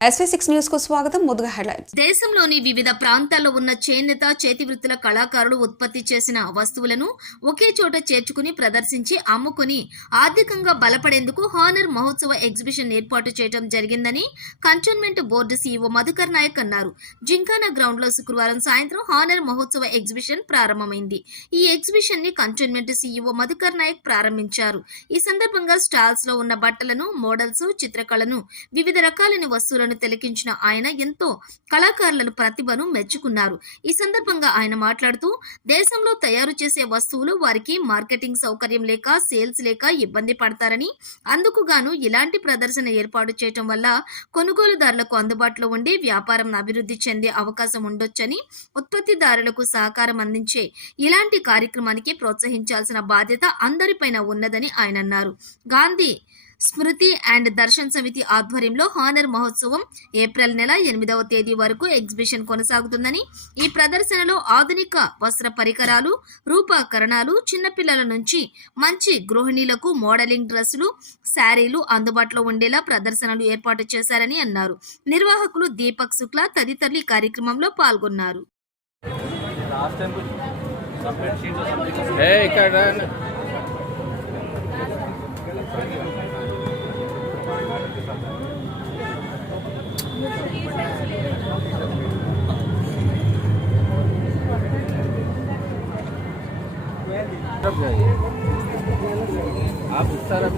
SV6 news కు స్వాగతం. ముందుగా హెడ్లైన్స్. దేశంలోని వివిధ ప్రాంతాల్లో ఉన్న చేనేత చేతి వృత్తుల కళాకారులు ఉత్పత్తి చేసిన వస్తువులను ఒకే చోట చేర్చుకుని ప్రదర్శించి అమ్ముకుని ఆర్థికంగా బలపడేందుకు హానర్ మహోత్సవ ఎగ్జిబిషన్ ఏర్పాటు చేయడం జరిగిందని cantonment board CEO Madhukar Nayak అన్నారు. జింకానా గ్రౌండ్ లో శుక్రవారం సాయంత్రం హానర్ మహోత్సవ ఎగ్జిబిషన్ ప్రారంభమైంది. ఈ ఎగ్జిబిషన్ ని కంటోన్మెంట్ సీఈఓ మధుకర్ నాయక్ ప్రారంభించారు. ఈ సందర్భంగా స్టాల్స్ లో ఉన్న బట్టలను, మోడల్స్, చిత్రకళను, వివిధ రకాలైన వస్తువులను తిలకించిన ఆయన ఎంతో కళాకారుల ప్రతిభను మెచ్చుకున్నారు. ఈ సందర్భంగా ఆయన మాట్లాడుతూ, దేశంలో తయారు చేసే వస్తువులు వారికి మార్కెటింగ్ సౌకర్యం లేక, సేల్స్ లేక ఇబ్బంది పడతారని, అందుకు గాను ఇలాంటి ప్రదర్శన ఏర్పాటు చేయటం వల్ల కొనుగోలుదారులకు అందుబాటులో ఉండి వ్యాపారం అభివృద్ధి చెందే అవకాశం ఉండొచ్చని, ఉత్పత్తిదారులకు సహకారం అందించే ఇలాంటి కార్యక్రమానికి ప్రోత్సహించాల్సిన బాధ్యత అందరిపైన ఉన్నదని ఆయన అన్నారు. గాంధీ స్మృతి అండ్ దర్శన్ సమితి ఆధ్వర్యంలో హానర్ మహోత్సవం ఏప్రిల్ నెల 8వ తేదీ వరకు ఎగ్జిబిషన్ కొనసాగుతుందని, ఈ ప్రదర్శనలో ఆధునిక వస్త్ర పరికరాలు, రూపకరణాలు, చిన్నపిల్లల నుంచి మంచి గృహిణీలకు మోడలింగ్ డ్రెస్సులు, శారీలు అందుబాటులో ఉండేలా ప్రదర్శనలు ఏర్పాటు చేశారని అన్నారు. నిర్వాహకులు దీపక్ శుక్లా తదితరులు ఈ కార్యక్రమంలో పాల్గొన్నారు. आप उस तरफ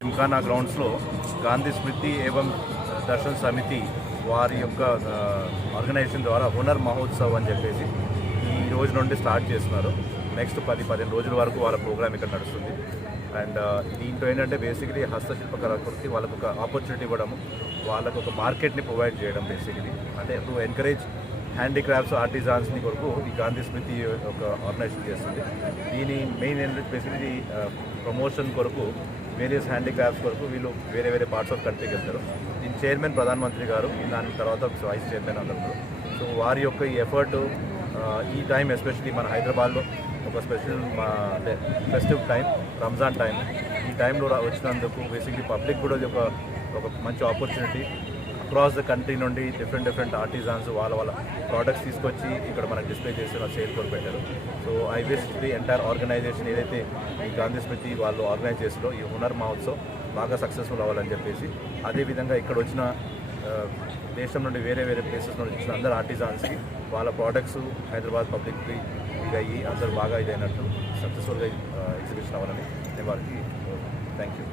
జింకానా గ్రౌండ్స్లో గాంధీ స్మృతి ఏవం దర్శన్ సమితి వారి యొక్క ఆర్గనైజేషన్ ద్వారా హునర్ మహోత్సవ్ అని చెప్పేసి ఈ రోజు నుండి స్టార్ట్ చేస్తున్నారు. నెక్స్ట్ 10-15 రోజుల వరకు వాళ్ళ ప్రోగ్రామ్ ఇక్కడ నడుస్తుంది. అండ్ దీంట్లో ఏంటంటే బేసికలీ హస్తశిల్ప కళాకృతి వాళ్ళకు ఒక ఆపర్చునిటీ ఇవ్వడము, వాళ్ళకు ఒక మార్కెట్ని ప్రొవైడ్ చేయడం, బేసికలీ అంటే టు ఎంకరేజ్ హ్యాండీక్రాఫ్ట్స్ ఆర్టిజాన్స్ని కొరకు ఈ గాంధీ స్మృతి ఒక ఆర్గనైజేషన్ చేస్తుంది. దీని మెయిన్ ఏంటంటే బేసికలీ ప్రమోషన్ కొరకు వేరియస్ హ్యాండీక్రాఫ్ట్స్ కొరకు వీళ్ళు వేరే వేరే పార్ట్స్ ఆఫ్ కంట్రీకి వెళ్తారు. దీని చైర్మన్ ప్రధానమంత్రి గారు, దాని తర్వాత వైస్ చైర్మన్ అందరూ. సో వారి యొక్క ఈ ఎఫర్ట్ ఈ టైం ఎస్పెషలీ మన హైదరాబాద్లో ఒక స్పెషల్ అంటే ఫెస్టివ్ టైం, రంజాన్ టైం, ఈ టైంలో వచ్చినందుకు బేసిక్లీ పబ్లిక్ కూడా ఒక మంచి ఆపర్చునిటీ. అక్రాస్ ద కంట్రీ నుండి డిఫరెంట్ ఆర్టిజాన్స్ వాళ్ళ ప్రోడక్ట్స్ తీసుకొచ్చి ఇక్కడ మనకు డిస్ప్లే చేసి సేల్ కూడా పెట్టారు. So I wish the entire organisation ఏదైతే ఈ గాంధీ స్మృతి వాళ్ళు ఆర్గనైజ్ చేస్తారో ఈ హునర్ మహోత్సవ్ బాగా సక్సెస్ఫుల్ అవ్వాలని చెప్పేసి, అదేవిధంగా ఇక్కడ వచ్చిన దేశం నుండి వేరే ప్లేసెస్ నుండి వచ్చిన అందరు ఆర్టిజాన్స్కి వాళ్ళ ప్రోడక్ట్స్ హైదరాబాద్ పబ్లిక్కి ఇదయ్యి అందరూ బాగా ఇదైనట్టు సక్సెస్ఫుల్గా ఎగ్జిబిషన్ అవ్వాలని నేను వారికి థ్యాంక్ యూ.